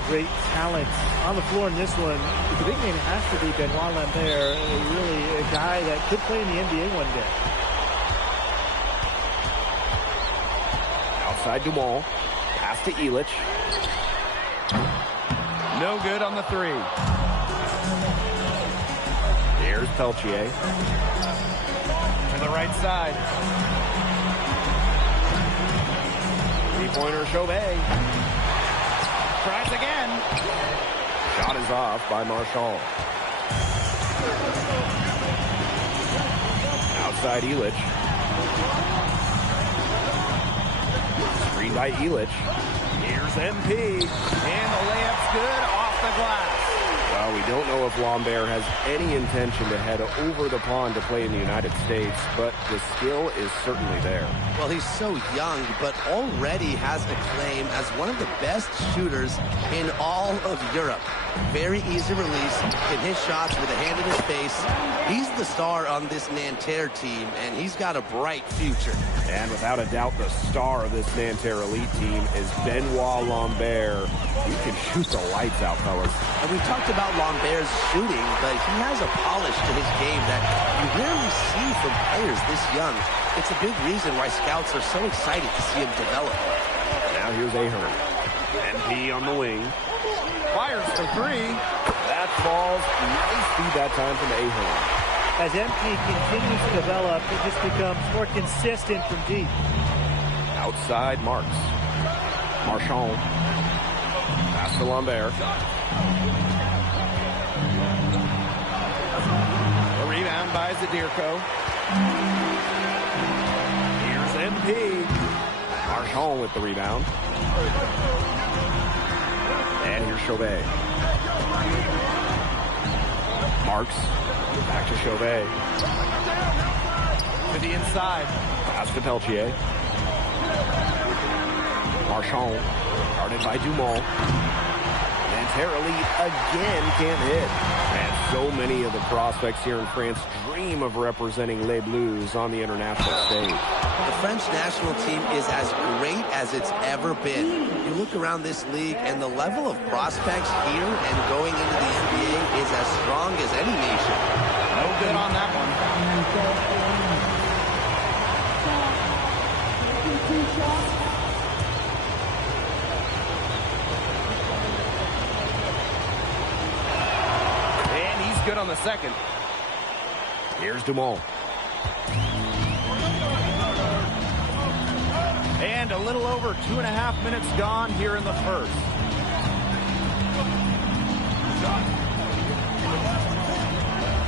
of great talent on the floor in this one. The big name has to be Benoit Lambert, really a guy that could play in the NBA one day. Outside Dumont, pass to Illich. No good on the three. There's Peltier. To the right side. Three-pointer Chauvet. Tries again. Shot is off by Marchand. Outside Illich. Screen by Illich. Here's MP. And the layup's good off the glass. Well, we don't know if Lambert has any intention to head over the pond to play in the United States, but the skill is certainly there. Well, he's so young, but already has a claim as one of the best shooters in all of Europe. Very easy release, can hit shots with a hand in his face. He's the star on this Nanterre team, and he's got a bright future. And without a doubt, the star of this Nanterre elite team is Benoit Lambert. He can shoot the lights out, fellas. And we've talked about Lambert's shooting, but he has a polish to his game that you rarely see from players this young. It's a big reason why scouts are so excited to see him develop. Now here's Ahern. MP on the wing. Fires for three. That falls. Nice feed that time from Ahern. As MP continues to develop, it just becomes more consistent from deep. Outside Marks. Marchand. Pass to Lambert. The rebound by Zadirko. Here's MP. Marchand with the rebound. And here's Chauvet. Marks. Back to Chauvet. To the inside. Pass to Peltier. Marchand. Guarded by Dumont. Nanterre elite again can't hit. And so many of the prospects here in France dream of representing Les Bleus on the international stage. The French national team is as great as it's ever been. You look around this league, and the level of prospects here and going into the NBA is as strong as any nation. No good on that one. And he's good on the second. Here's Dumont. And a little over 2.5 minutes gone here in the first.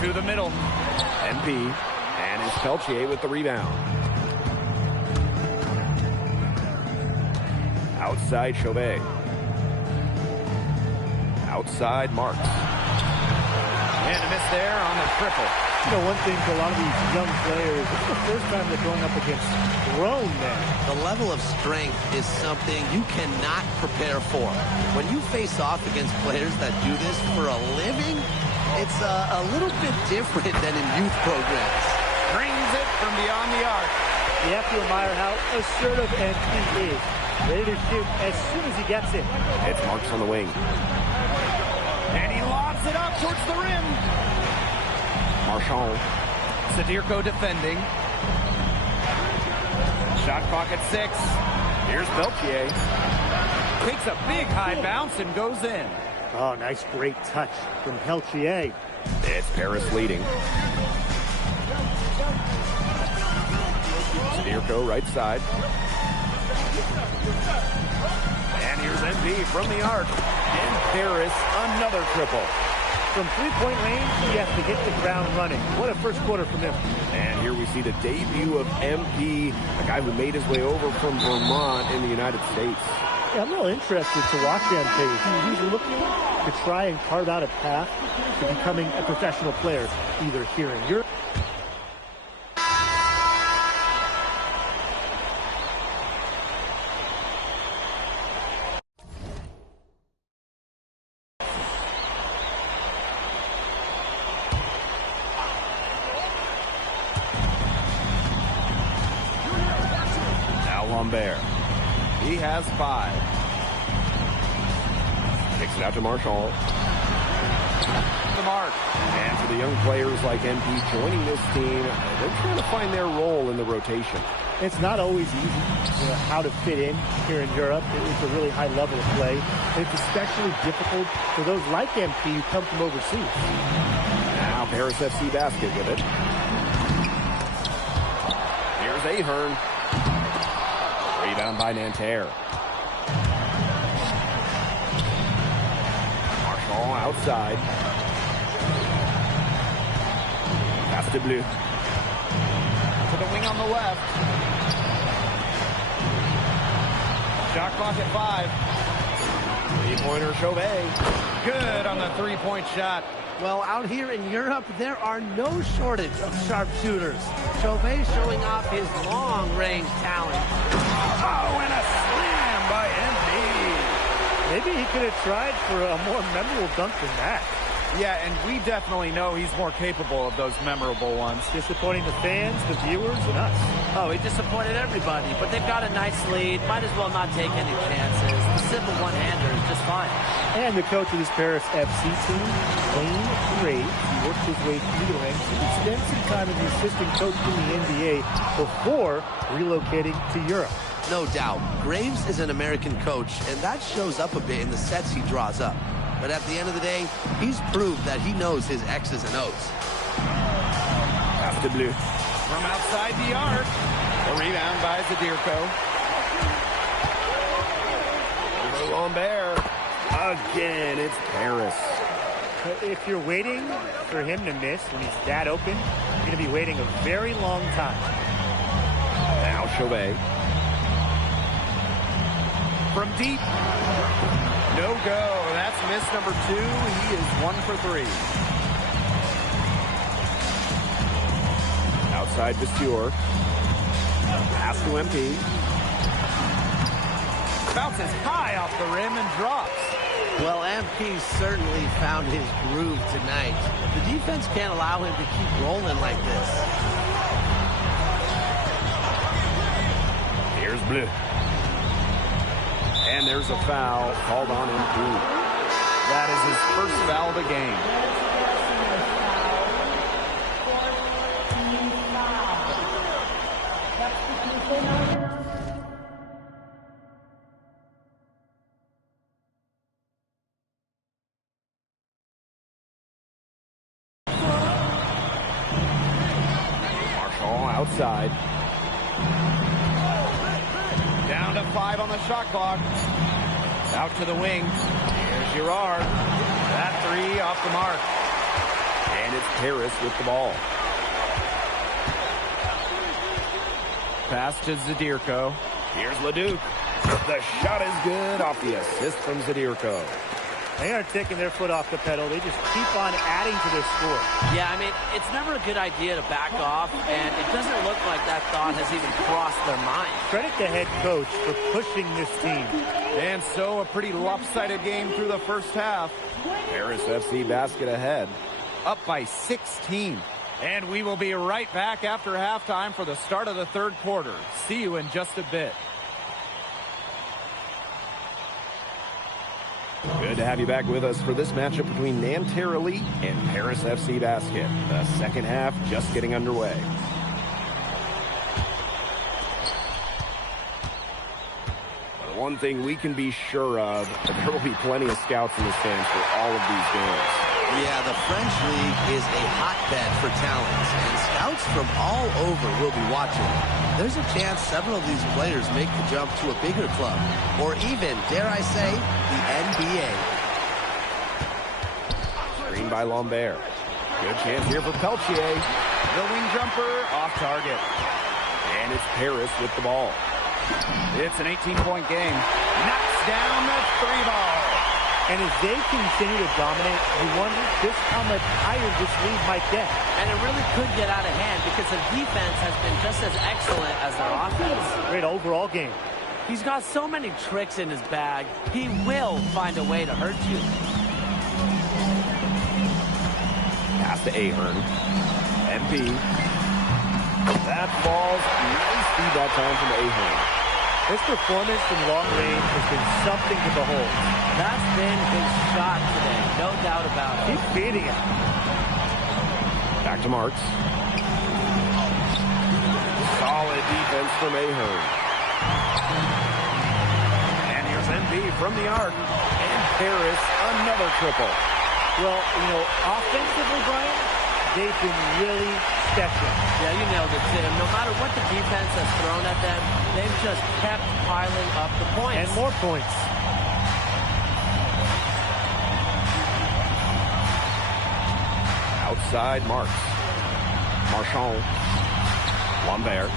To the middle. MP. And it's Peltier with the rebound. Outside Chauvet. Outside Marks. And a miss there on the triple. You know, one thing for a lot of these young players, it's the first time they're going up against grown men. The level of strength is something you cannot prepare for. When you face off against players that do this for a living, it's a little bit different than in youth programs. Brings it from beyond the arc. You have to admire how assertive MP is. Ready to shoot as soon as he gets it. It's Marks on the wing. And he lobs it up towards the rim. Marchand. Zadirko defending. Shot clock at 6. Here's Peltier. Takes a big high bounce and goes in. Oh, nice great touch from Peltier. It's Paris leading. Zadirko right side. And here's MP from the arc. And Paris another triple. From three-point range, he has to hit the ground running. What a first quarter from him. And here we see the debut of MP, a guy who made his way over from Vermont in the United States. Yeah, I'm real interested to watch MP. He's looking to try and carve out a path to becoming a professional player, either here in Europe. Lambert. He has 5. Kicks it out to Marshall. The mark. And for the young players like MP joining this team, they're trying to find their role in the rotation. It's not always easy, how to fit in here in Europe. It's a really high level of play. And it's especially difficult for those like MP who come from overseas. Now Paris FC basket with it. Here's Ahern. Rebound by Nanterre. Marshall outside. Pass to Bleu. To the wing on the left. Shot clock at 5. Three-pointer Chauvet. Good on the three-point shot. Well, out here in Europe, there are no shortage of sharpshooters. Chauvet showing off his long-range talent. Oh, and a slam by MP. Maybe he could have tried for a more memorable dunk than that. Yeah, and we definitely know he's more capable of those memorable ones. Disappointing the fans, the viewers, and us. Oh, he disappointed everybody, but they've got a nice lead. Might as well not take any chances. The simple one-hander is just fine. And the coach of this Paris FC team, Wayne Graves, he worked his way through the ranks. He would spend some time as the assistant coach in the NBA before relocating to Europe. No doubt, Graves is an American coach, and that shows up a bit in the sets he draws up. But at the end of the day, he's proved that he knows his X's and O's. Pass to Bleu. From outside the arc. The rebound by Zadirko. Over Lambert. Again, it's Paris. If you're waiting for him to miss when he's that open, you're going to be waiting a very long time. Now Chauvet. From deep. No go. That's miss number 2. He is 1 for 3. Outside Visture. Pass to MP. Bounces high off the rim and drops. Well, MP certainly found his groove tonight. The defense can't allow him to keep rolling like this. Here's Bleu. And there's a foul called on MP. That is his first foul of the game. Marshall outside. Down to 5 on the shot clock. Out to the wing. Here's Girard. That 3 off the mark. And it's Paris with the ball. Pass to Zadirko. Here's Leduc. The shot is good off the assist from Zadirko. They aren't taking their foot off the pedal. They just keep on adding to their score. Yeah, I mean, it's never a good idea to back off, and it doesn't look like that thought has even crossed their mind. Credit the head coach for pushing this team. And so a pretty lopsided game through the first half. Paris FC basket ahead. Up by 16. And we will be right back after halftime for the start of the third quarter. See you in just a bit. Good to have you back with us for this matchup between Nanterre Elite and Paris FC Basket. The second half just getting underway. But one thing we can be sure of, there will be plenty of scouts in the stands for all of these games. Yeah, the French League is a hotbed for talent, and scouts from all over will be watching. There's a chance several of these players make the jump to a bigger club, or even, dare I say, the NBA. Screen by Lambert. Good chance here for Peltier. The wing jumper off target. And it's Paris with the ball. It's an 18-point game. Knocks down the 3-ball. And as they continue to dominate, you wonder just how much higher this lead might get. And it really could get out of hand because the defense has been just as excellent as their offense. Great overall game. He's got so many tricks in his bag, he will find a way to hurt you. Pass to Ahern. MP. That falls. Nice feed that time from Ahern. This performance from long range has been something to behold. That's been his shot today, no doubt about it. Keep feeding it. Back to Marks. Solid defense from Ahern. And here's MB from the arc. And Paris, another triple. Well, offensively, Brian, they've been really special. Yeah, you nailed it, Tim. No matter what the defense has thrown at them, they've just kept piling up the points. And more points. Outside Marks. Marchand. Lambert.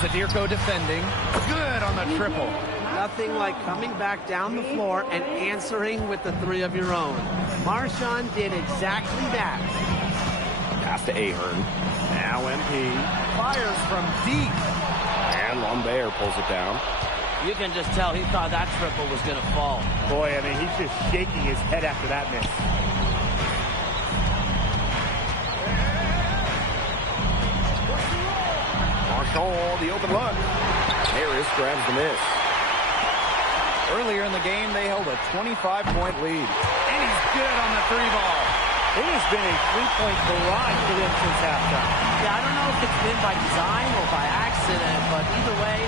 Sadirko defending. Good on the triple. Nothing like coming back down the floor and answering with the three of your own. Marchand did exactly that. Pass to Ahern. Now MP fires from deep. And Lambert pulls it down. You can just tell he thought that triple was going to fall. Boy, I mean, he's just shaking his head after that miss. Marchand, the open look. Harris grabs the miss. Earlier in the game, they held a 25-point lead. And he's good on the three ball. It has been a three-point barrage for them since halftime. Yeah, I don't know if it's been by design or by accident, but either way,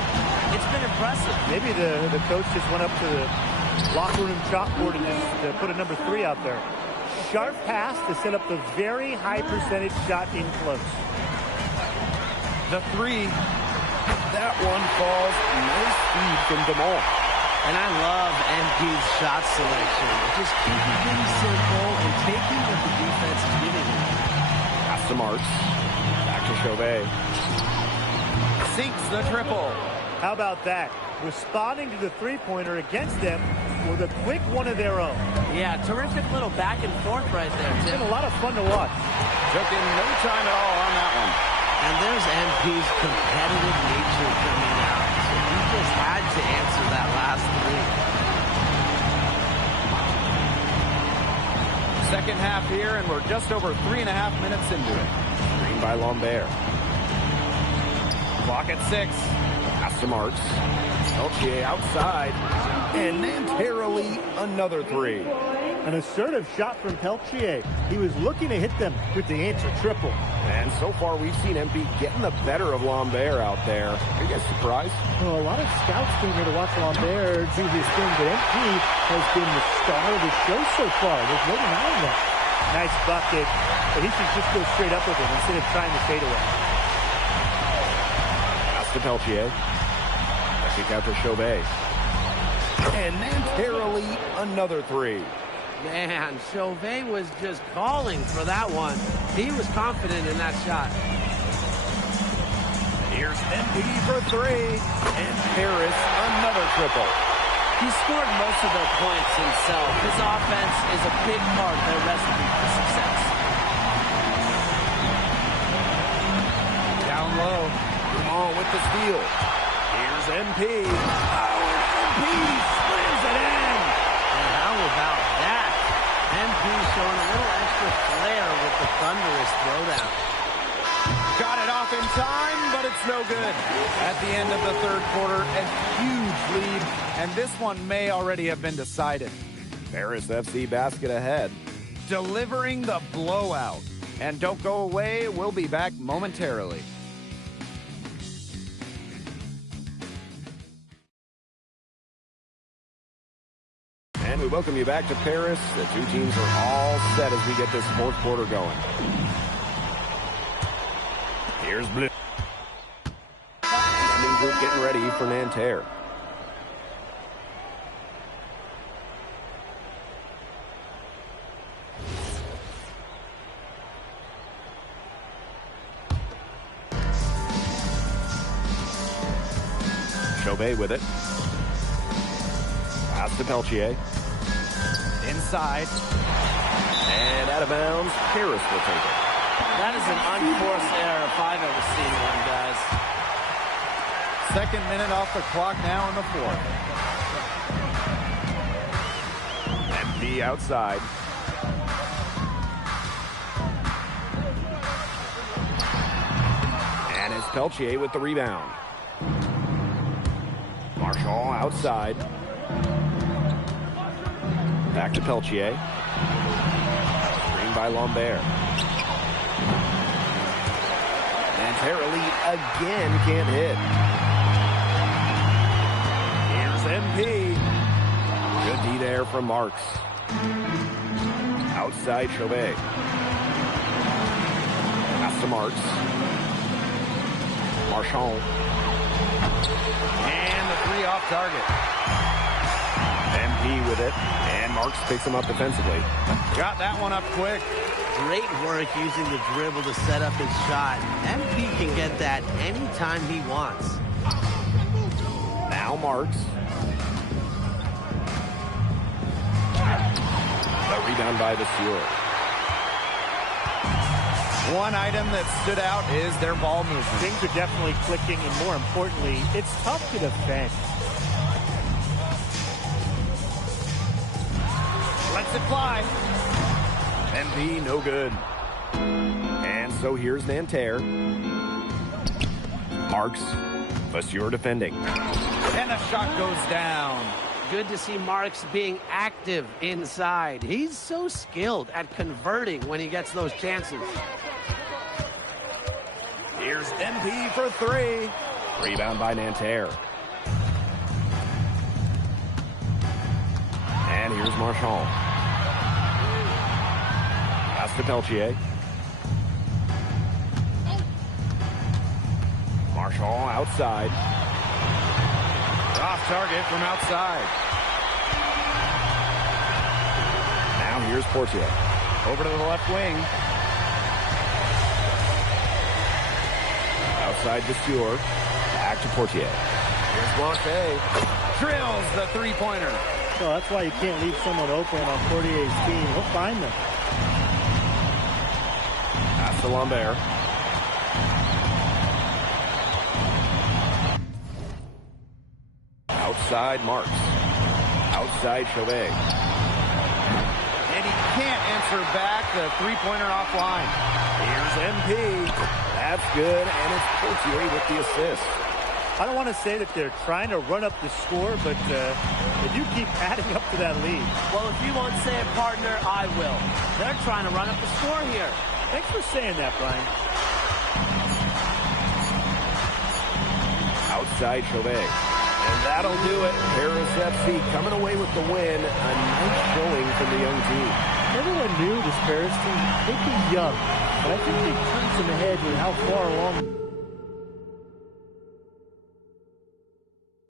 it's been impressive. Maybe the coach just went up to the locker room chalkboard and just put a number 3 out there. Sharp pass to set up the very high percentage shot in close. The three. That one falls. Nice feed from DeMol. And I love MP's shot selection. Just keep it really simple and taking what the defense is giving him. Pass to Marks. Back to Chauvet. Sinks the triple. How about that? Responding to the three-pointer against them with a quick one of their own. Yeah, terrific little back and forth right there, It's Tim. been a lot of fun to watch. Took in no time at all on that one. And there's MP's competitive nature coming out. So he just had to answer that last three. Second half here, and we're just over 3.5 minutes into it. Screen by Lambert. Clock at 6. Pass to Marks. Peltier outside. And momentarily another three. An assertive shot from Peltier. He was looking to hit them with the answer triple. And so far, we've seen MP getting the better of Lambert out there. Are you guys surprised? Well, a lot of scouts came here to watch Lambert do his thing, but MP has been the star of the show so far. There's no denying that. Nice bucket, but he should just go straight up with it instead of trying to fade away. Pass to Peltier. Kick out to Chauvet. And momentarily another three. Man, Chauvet was just calling for that one. He was confident in that shot. Here's MP for three. And Harris another triple. He scored most of their points himself. His offense is a big part of their recipe for success. Down low. Come on with the steal. Here's MP. Oh, and MP slams it in. And how about that? MP showing a little extra flair with the thunderous throwdown. Got it off in time, but it's no good. At the end of the third quarter, a huge lead, and this one may already have been decided. Paris FC basket ahead. Delivering the blowout. And don't go away, we'll be back momentarily. And we welcome you back to Paris. The two teams are all set as we get this fourth quarter going. Here's Blue. Group getting ready for Nanterre. Chauvet with it. Pass to Peltier. Inside. And out of bounds, Harris will take it. That is an unforced error if I've ever seen one, guys. Second minute off the clock now in the fourth. MP outside. And it's Peltier with the rebound. Marchand outside. Back to Peltier. Screen by Lambert. And Terrelli again can't hit. Here's MP. Good D there from Marks. Outside Chauvet. Pass to Marks. Marchand. And the three off target. MP with it. And Marks picks him up defensively. Got that one up quick. Great work using the dribble to set up his shot. MP can get that anytime he wants. Now Marks. The rebound by Vasseur. One item that stood out is their ball movement. Things are definitely clicking, and more importantly, it's tough to defend. Lets it fly. MP no good. And so here's Nanterre. Marks. Vasseur defending. And the shot goes down. Good to see Marks being active inside. He's so skilled at converting when he gets those chances. Here's MP for three. Rebound by Nanterre. And here's Marchand. Pass to Peltier. Marchand outside. Off target from outside. Now here's Portier. Over to the left wing. Outside Vasseur. Back to Portier. Here's Blanchet. Drills the three-pointer. So that's why you can't leave someone open on Portier's team. He'll find them. Pass to Lambert. Outside Marks. Outside Chauvet. And he can't answer back the three-pointer offline. Here's MP. That's good, and it's Portier with the assist. I don't want to say that they're trying to run up the score, but if you keep adding up to that lead. Well, if you won't say it, partner, I will. They're trying to run up the score here. Thanks for saying that, Brian. Outside Chauvet. And that'll do it. Paris FC coming away with the win. A nice showing from the young team. Everyone knew this Paris team could be young, but I think they turned some ahead with how far along